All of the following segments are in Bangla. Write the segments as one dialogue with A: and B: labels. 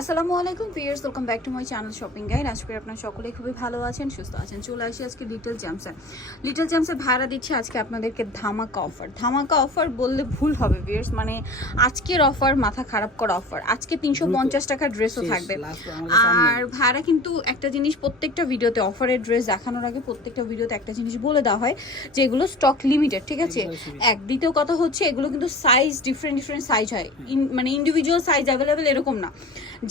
A: আসসালামু আলাইকুম pears welcome back to my channel shopping guide আজকে আপনার সকলেই খুবই ভালো আছেন সুস্থ আছেন। চলে আসি আজকে লিটল জ্যামসে লিটল জ্যামসে ভাড়া দিচ্ছে আজকে আপনাদেরকে ধামাকা অফার ধামাকা অফার বললে ভুল হবে পিয়ার্স মানে আজকের অফার মাথা খারাপ করা অফার আজকে তিনশো পঞ্চাশ টাকার ড্রেসও থাকবে। আর ভাড়া কিন্তু একটা জিনিস প্রত্যেকটা ভিডিওতে অফারের ড্রেস দেখানোর আগে প্রত্যেকটা ভিডিওতে একটা জিনিস বলে দেওয়া হয় যে এগুলো স্টক লিমিটেড ঠিক আছে? এক দ্বিতীয় কথা হচ্ছে এগুলো কিন্তু সাইজ ডিফারেন্ট ডিফারেন্ট সাইজ হয়। মানে ইন্ডিভিজুয়াল সাইজ অ্যাভেলেবেল এরকম না।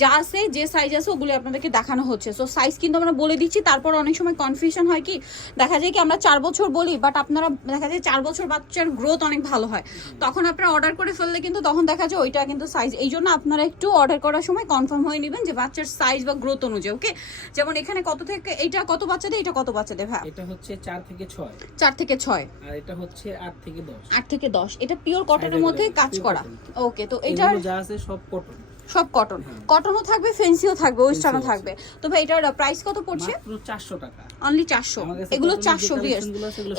A: যা আছে যে সাইজ আছে ওগুলো আপনাদেরকে দেখানো হচ্ছে। সো সাইজ কিন্তু আমরা বলে দিচ্ছি তারপর অনেক সময় কনফিউশন হয় কি দেখা যায় কি আমরা চার বছর বলি বাট আপনারা দেখা যায় চার বছর বাচ্চার গ্রোথ অনেক ভালো হয়। তখন আপনারা অর্ডার করে ফেললে কিন্তু তখন দেখা যায় ওইটা কিন্তু সাইজ এই জন্য আপনারা একটু অর্ডার করার সময় কনফার্ম হয়ে নেবেন যে বাচ্চার সাইজ বা গ্রোথ অনুযায়ী ওকে যেমন এখানে কত থেকে এটা কত বাচ্চাদের এটা কত বাচ্চাদের ভাই
B: এটা হচ্ছে চার থেকে ছয়।
A: চার থেকে ছয়।
B: আর এটা হচ্ছে আট থেকে দশ।
A: আট থেকে দশ। এটা পিওর কটনের মধ্যে কাজ করা। ওকে তো
B: এটা যা আছে সব কটন
A: সব কটন। কটনও থাকবে ফেন্সিও থাকবে ওয়েস্টার্নও থাকবে। তো ভাই এটার প্রাইস কত পড়ছে?
B: চারশো টাকা।
A: অনলি চারশো। এগুলো চারশো
B: সব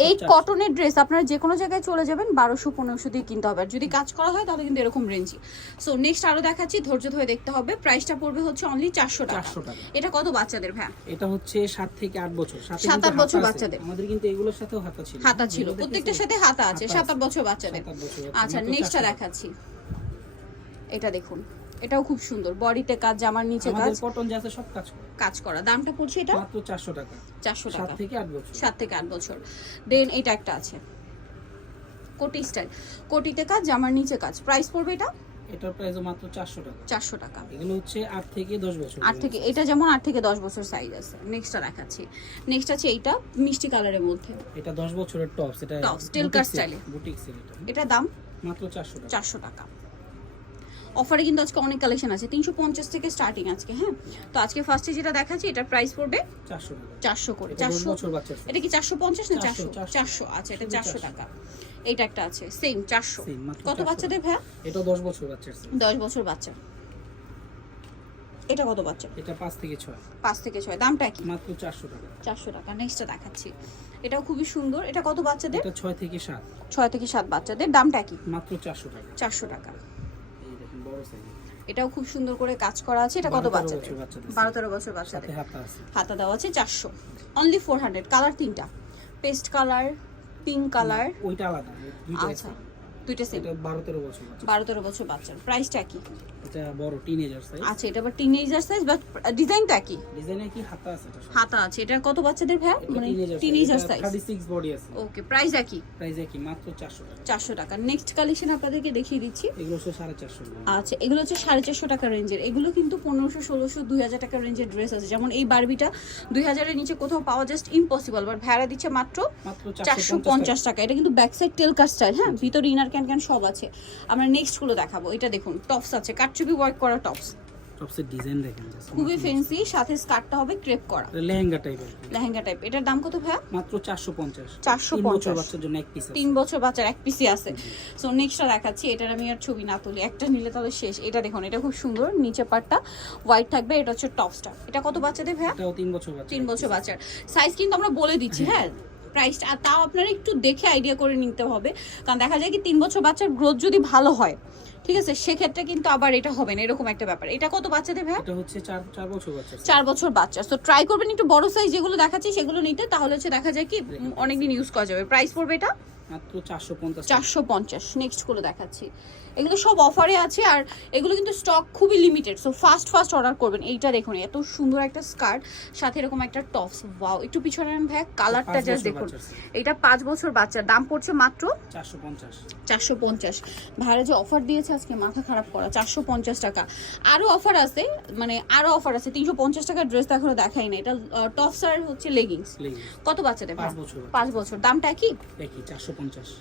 A: এই কটনের ড্রেস আপনারা যে কোনো জায়গায় চলে যাবেন বারোশো পনেরোশো দিয়ে কিনতে হবে। আর যদি কাজ করা হয় তাহলে কিন্তু এরকম রেঞ্জই সো নেক্সট আরও দেখাচ্ছি ধৈর্য ধরে দেখতে হবে। প্রাইসটা পড়বে হচ্ছে অনলি চারশো টাকা।
B: চারশো টাকা।
A: এটা কত বাচ্চাদের ভ্যা
B: এটা হচ্ছে সাত থেকে আট বছর।
A: সাত আট বছর বাচ্চাদের।
B: আমাদের কিন্তু এগুলোর সাথেও হাতা ছিল।
A: হাতা ছিল। প্রত্যেকটার সাথে হাতা আছে। সাত আট বছর বাচ্চাদের। আচ্ছা নেক্সটটা দেখাচ্ছি। এটা দেখুন। এটাও খুব সুন্দর। বডিতে কাজ জামার নিচে কাজ।
B: কটন যা আছে সব কাজ
A: কাজ করা। দামটা পড়ছে এটা?
B: মাত্র চারশো টাকা।
A: চারশো
B: সাত
A: টাকা
B: থেকে আট বছর।
A: সাত থেকে আট বছর। দেন এটা একটা আছে। কোটি স্টাইল কোটিতে কাজ জামার নিচে কাজ। প্রাইস পড়বে এটা?
B: এটার প্রাইস মাত্র চারশো টাকা।
A: চারশো টাকা।
B: এগুলো হচ্ছে আট থেকে দশ বছর।
A: আট থেকে এটা যেমন আট থেকে দশ বছর সাইজ আছে। নেক্সটটা দেখাচ্ছি। নেক্সট আছে এইটা মিষ্টি কালারের মধ্যে।
B: এটা দশ বছরের টপস এটা
A: tail cut style
B: boutique sale এটা।
A: এটা দাম?
B: মাত্র চারশো টাকা।
A: চারশো টাকা। অফারে কিন্তু আজকে অনেক কালেকশন আছে। তিনশো পঞ্চাশ থেকে স্টার্টিং আজকে হ্যাঁ? তো আজকে ফার্স্টে যেটা দেখাচ্ছি এটার প্রাইস পড়বে
B: চারশো
A: করে চারশো এটা কি চারশো পঞ্চাশ না চারশো চারশো? আচ্ছা এটা চারশো টাকা। এইটা একটা আছে সেম চারশো। কত
B: 400
A: বাচ্চাদের ভ্যা
B: এটা দশ বছর set।
A: দশ বছর বাচ্চা। এটা কত বাচ্চা?
B: এটা পাঁচ থেকে ছয়।
A: পাঁচ থেকে ছয়। দামটা কি?
B: মাত্র চারশো টাকা।
A: চারশো টাকা। নেক্সটটা দেখাচ্ছি। এটাও খুবই সুন্দর। এটা কত বাচ্চাদের?
B: এটা ছয় থেকে সাত।
A: ছয় থেকে সাত বাচ্চাদের। দামটা কি?
B: মাত্র চারশো টাকা।
A: চারশো টাকা। এটাও খুব সুন্দর করে কাজ করা আছে। এটা কত
B: 12
A: বাচ্চাদের বারো তেরো বছর বাচ্চাদের
B: হাতা
A: দেওয়া আছে চারশো। অনলি ফোর হান্ড্রেড কালার তিনটা। পেস্ট কালার পিঙ্ক কালার
B: ওইটা আলাদা।
A: আচ্ছা। দুইটা
B: এটা বারো তেরো বছর বাচ্চা।
A: বারো তেরো বছর বাচ্চার প্রাইসটা কি?
B: এটা বড় টিনেজার সাইজ
A: আচ্ছা এটা টিনেজার সাইজ বাট ডিজাইনটা কি?
B: ডিজাইনে কি হাতা আছে এটা
A: হাতা আছে। এটা কত বাচ্চাদের ভ্যা মানে teenager size
B: thirty six body আছে।
A: ওকে প্রাইস
B: প্রাইস কি? মাত্র চারশো টাকা।
A: চারশো টাকা। নেক্সট কালেকশন আপনাদেরকে দেখিয়ে দিচ্ছি।
B: এগুলো হচ্ছে সাড়ে চারশো
A: আচ্ছা এগুলো হচ্ছে সাড়ে চারশো টাকা রেঞ্জের। এগুলো কিন্তু পনেরোশো ষোলোশো দুই হাজার টাকা রেঞ্জের ড্রেস আছে। যেমন এই বারবিটা দুই হাজারের নিচে কোথাও পাওয়া জাস্ট ইম্পসিবল বাট ভাড়া দিচ্ছে মাত্র
B: মাত্র
A: চারশো পঞ্চাশ টাকা। এটা কিন্তু back side tail cut style হ্যাঁ? ভিতরে ইনার ক্যান ক্যান সব আছে। আমরা নেক্সটগুলো দেখাবো। এটা দেখুন টপস আছে। কাটচুপি ওয়ার্ক করা টপস
B: টপসের ডিজাইন দেখেন
A: খুবই ফেন্সি সাথে স্কার্টটা হবে ক্রেপ করা।
B: লেহেঙ্গা টাইপের
A: লেহেঙ্গা টাইপ এটার দাম কত ভাইয়া?
B: মাত্র চারশো পঞ্চাশ।
A: 450
B: বছর বাচ্চার জন্য এক পিস
A: তিন বছর বাচ্চার এক পিসি আছে। সো নেক্সটটা দেখাচ্ছি। এটার আমি আর ছবি না তুলি। একটা নিলে তাহলে শেষ। এটা দেখুন এটা খুব সুন্দর। নিচে পাটটা হোয়াইট থাকবে। এটা হচ্ছে টপসটা এটা কত বাচ্চাদের ভাইয়া?
B: এটাও তিন বছর বাচ্চা
A: তিন বছর বাচ্চার। সাইজ কিন্তু আমরা বলে দিচ্ছি হ্যাঁ? প্রাইসটা আর তাও আপনারা একটু দেখে আইডিয়া করে নিতে হবে। কারণ দেখা যায় কি তিন বছর বাচ্চার গ্রোথ যদি ভালো হয় ঠিক আছে সেক্ষেত্রে কিন্তু আবার এটা হবে না এরকম একটা ব্যাপার। এটা কত বাচ্চাদের ভাই
B: এটা হচ্ছে চার চার বছর বাচ্চা
A: চার বছর বাচ্চা। তো ট্রাই করবেন একটু বড় সাইজ যেগুলো দেখাচ্ছি সেগুলো নিতে তাহলে হচ্ছে দেখা যায় কি অনেকদিন ইউজ করা যাবে। প্রাইস পড়বে এটা?
B: মাত্র চারশো পঞ্চাশ
A: চারশো পঞ্চাশ নেক্সটগুলো দেখাচ্ছি। এগুলো সব অফারে আছে আর এগুলো কিন্তু স্টক খুবই limited so fast fast order করবেন। এইটা দেখুন এত সুন্দর একটা স্কার্ট সাথে এরকম একটা টপস ওয়াও একটু পিছনে ভাই কালারটা জাস্ট দেখুন। এটা পাঁচ বছর বাচ্চার দাম পড়ছে মাত্র
B: চারশো পঞ্চাশ।
A: চারশো পঞ্চাশ। ভাইরা যে অফার দিয়েছে আজকে মাথা খারাপ করা চারশো পঞ্চাশ টাকা। আরও অফার আছে মানে আরও অফার আছে তিনশো পঞ্চাশ টাকার ড্রেস এখনও দেখাই না এটা টপস আর হচ্ছে লেগিংস
B: লেগে
A: কত বাচ্চাদের ভাই
B: পাঁচ বছর
A: পাঁচ বছর। দামটা কি
B: একই চারশো পঞ্চাশ।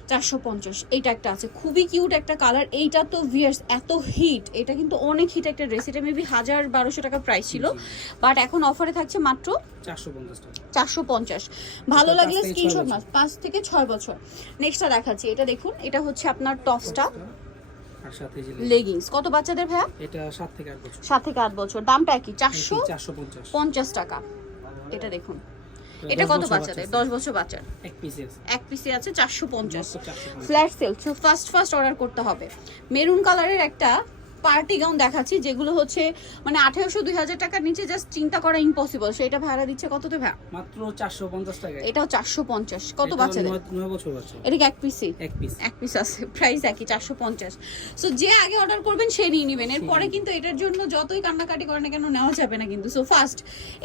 A: চারশো পঞ্চাশ। এইটা একটা আছে। খুবই কিউট একটা কালার এইটা তো ভিয়ার্স এত হিট এটা কিন্তু অনেক হিট একটা ড্রেস এটা মেবি হাজার বারোশো টাকা প্রাইস ছিল। বাট এখন অফারে থাকছে মাত্র
B: চারশো পঞ্চাশ
A: ভালো লাগলে স্ক্রিনশট মাস পাঁচ থেকে ছয় বছর। নেক্সটটা দেখাচ্ছি এটা দেখুন এটা হচ্ছে আপনার টপসটা লেগিংস কত বাচ্চাদের ভাইয়া?
B: এটা সাত থেকে আট বছর।
A: থেকে দামটা কি চারশো
B: চারশো পঞ্চাশ।
A: পঞ্চাশ টাকা। এটা দেখুন। এটা কত বাচ্চাদের? দশ বছর বাচ্চার?
B: এক পিসি আছে।
A: এক পিসি আছে চারশো পঞ্চাশ।
B: মাত্র চারশো পঞ্চাশ।
A: Flat sale first first order করতে হবে। মেরুন কালারের একটা পার্টি গাউন দেখাচ্ছি যেগুলো হচ্ছে মানে আঠেরোশো দুই হাজার টাকার নিচে জাস্ট চিন্তা করা ইম্পসিবল সেটা ভাড়া দিচ্ছে কত তো ভাড়া
B: মাত্র চারশো পঞ্চাশ টাকা
A: এটাও চারশো পঞ্চাশ। কত বাচ্চাদের? এটা কি এক পিসি
B: এক পিস
A: এক পিস আছে প্রাইস একই চারশো পঞ্চাশ। সো যে আগে অর্ডার করবেন সে নিয়ে নেবেন। এরপরে কিন্তু এটার জন্য যতই কান্নাকাটি করে না কেন নেওয়া যাবে না কিন্তু। সো ফার্স্ট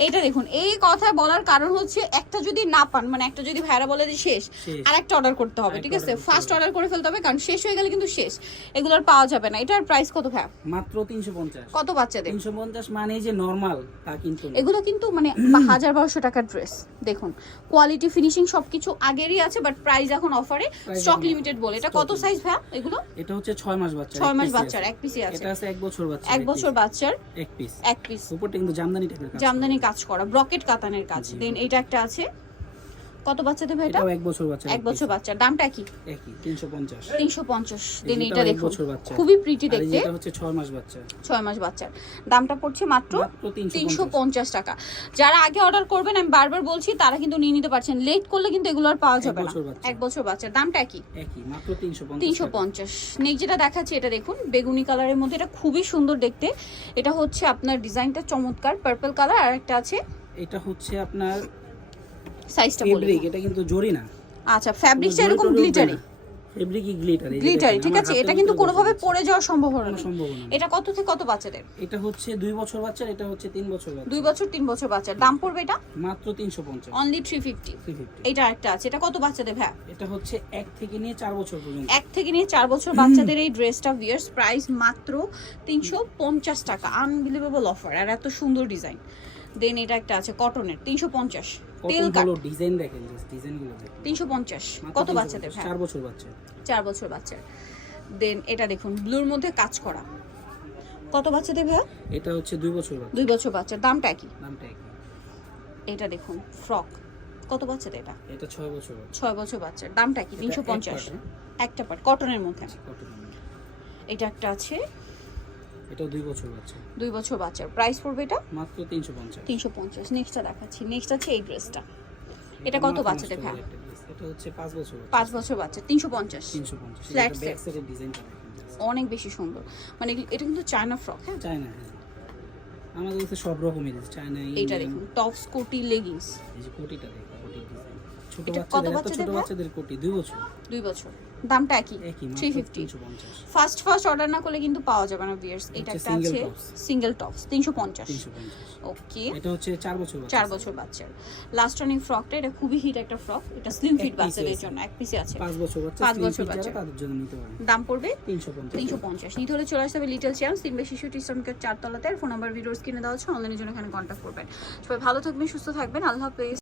A: এটা দেখুন এই কথা বলার কারণ হচ্ছে একটা যদি না পান মানে একটা যদি ভাইরা বলে যে শেষ। আর একটা অর্ডার করতে হবে ঠিক আছে? ফার্স্ট অর্ডার করে ফেলতে হবে কারণ শেষ হয়ে গেলে কিন্তু শেষ। এগুলো আর পাওয়া যাবে না। এটার প্রাইস কত ভাই
B: মাত্র তিনশো পঞ্চাশ।
A: কত বাচ্চাদের?
B: তিনশো পঞ্চাশ মানে যে নর্মাল তা কিন্তু
A: এগুলো কিন্তু মানে বা- হাজার বারোশো টাকার ড্রেস দেখুন। কোয়ালিটি ফিনিশিং সবকিছু আগেরই আছে বাট প্রাইস এখন অফারে স্টক লিমিটেড বলে। এটা কত সাইজ ভাইয়া এগুলো?
B: এটা হচ্ছে ছয় মাস বাচ্চা
A: ছয় মাস
B: piece
A: বাচ্চার এক পিসি আছে।
B: এটা আছে এক বছর বাচ্চা
A: এক বছর বাচ্চার।
B: এক পিস
A: এক পিস
B: উপরটা কিন্তু জামদানি টাইপের কাজ
A: জামদানি কাজ করা ব্রকেট কাতানের কাজ। দেন এটা একটা আছে কত বাচ্চাদের ভাই এটা?
B: এক বছর বাচ্চা
A: এক বছর বাচ্চার দামটা কি?
B: একই তিনশো পঞ্চাশ।
A: তিনশো পঞ্চাশ। দেন এটা
B: বাচ্চা।
A: খুবই প্রিটি দেখতে।
B: এটা হচ্ছে ছয় মাস বাচ্চা।
A: ছয় মাস বাচ্চার। দামটা পড়ছে মাত্র
B: মাত্র তিনশো
A: তিনশো
B: পঞ্চাশ
A: পঞ্চাশ টাকা। যারা আগে অর্ডার করবেন আমি বারবার বলছি তারা কিন্তু নিয়ে নিতে পারছেন। লেট করলে কিন্তু এগুলো আর পাওয়া যাবে না। এক বছর বাচ্চার। দামটা কি?
B: একই মাত্র তিনশো পঞ্চাশ
A: তিনশো
B: টাকা।
A: পঞ্চাশ। নেক্সট যেটা দেখাচ্ছি এটা দেখুন বেগুনি কালারের মধ্যে। এটা খুবই সুন্দর দেখতে। এটা হচ্ছে আপনার ডিজাইনটা চমৎকার। পার্পল কালার আর একটা আছে।
B: এটা হচ্ছে আপনার
A: সাইজটা বলি
B: ফেব্রিক এটা কিন্তু জরি না
A: আচ্ছা ফ্যাব্রিকটা এরকম গ্লিটারি
B: ফেব্রিকই গ্লিটারি
A: গ্লিটারি ঠিক আছে? এটা কিন্তু কোনোভাবে পড়ে যাওয়ার সম্ভাবনা নেই। এটা কত থেকে কত বাচ্চাদের?
B: এটা হচ্ছে দুই বছর বাচ্চার এটা হচ্ছে তিন বছর বাচ্চা
A: দুই বছর তিন বছর বাচ্চার। দাম পড়বে এটা?
B: মাত্র তিনশো পঞ্চাশ।
A: Only three fifty
B: three fifty
A: এটা একটা আছে। এটা কত বাচ্চাদের ভ্যা
B: এটা হচ্ছে এক থেকে নিয়ে চার বছর পর্যন্ত।
A: এক থেকে নিয়ে চার বছর বাচ্চাদের এই ড্রেসটা ভিয়ার্স প্রাইস মাত্র তিনশো পঞ্চাশ টাকা। আনবিলিভেবল অফার আর এত সুন্দর ডিজাইন দেন এটা একটা আছে কটনের তিনশো পঞ্চাশ। তেল কাট
B: ডিজাইন দেখেন
A: তিনশো পঞ্চাশ
B: মাত্র
A: কত বাচ্চাদের
B: চার বছর বাচ্চা
A: চার বছর বাচ্চার। দেন এটা দেখুন ব্লুর মধ্যে কাজ করা। কত বাচ্চাদের ভাইয়া?
B: এটা হচ্ছে দুই বছর বাচ্চা
A: দুই বছর বাচ্চার দামটা কি
B: দামটা
A: এটা দেখুন ফ্রক কত বাচ্চাদের এটা?
B: এটা ছয় বছর বাচ্চা
A: ছয় বছর বাচ্চার দামটা কি
B: এটা
A: তিনশো
B: এক
A: পঞ্চাশ
B: part,
A: একটা পার্ট কটনের মধ্যে।
B: হ্যাঁ?
A: এটা একটা আছে
B: এটাও দুই বছর বাচ্চা।
A: দুই বছর বাচ্চার। প্রাইস পড়বে এটা?
B: মাত্র তিনশো পঞ্চাশ।
A: তিনশো পঞ্চাশ। নেক্সটটা দেখাচ্ছি। নেক্সট আছে এই ড্রেসটা এটা কত বাচ্চাদের ভ্যা?
B: এটা হচ্ছে পাঁচ বছর বাচ্চা।
A: পাঁচ বছর বাচ্চা। তিনশো পঞ্চাশ।
B: তিনশো পঞ্চাশ।
A: Flat
B: ব্যাক সাইডের ডিজাইনটা
A: অনেক বেশি সুন্দর। মানে এটা কিন্তু চায়না ফ্রক হ্যাঁ?
B: চায় না হ্যাঁ। আমাদের কাছে সব রকমের চায়না
A: এইটা দেখুন। টপস কোটি লেগিংস
B: এই যে কোটিটা দেখো কোটির ডিজাইন ছোট বাচ্চাদের এত ছোট বাচ্চাদের কোটি? দুই বছর।
A: দুই বছর। দামটা একই
B: একই
A: থ্রি
B: মাত্র
A: ফিফটি
B: তিনশো পঞ্চাশ।
A: ফার্স্ট ফার্স্ট অর্ডার না করলে কিন্তু পাওয়া যাবে না বিয়ার্স এটা একটা আছে সিঙ্গেল টপস তিনশো পঞ্চাশ।
B: তিনশো পঞ্চাশ।
A: ওকে
B: এটা হচ্ছে চার বছর বাচ্চা
A: বছর বাচ্চার। লাস্ট রানিং ফ্রকটা এটা খুবই হিট একটা ফ্রক এটা স্লিম ফিট
B: piece
A: বাচ্চাদের জন্য এক পিসে আছে।
B: পাঁচ বছর বাচ্চা
A: পাঁচ বছর বাচ্চা।
B: তাদের জন্য নিতে পারেন।
A: দাম পড়বে
B: তিনশো পঞ্চাশ।
A: তিনশো পঞ্চাশ। নিতে হলে চলে আসতে হবে লিটল চ্যাম্প শিশু চারতলাতে। ফোন নাম্বার ভিডিওস কিনে দেওয়া হচ্ছে অনলাইনের জন্য এখানে কন্ট্যাক্ট করবেন। সবাই ভালো থাকবেন সুস্থ থাকবেন। আল্লাহ হাফেজ।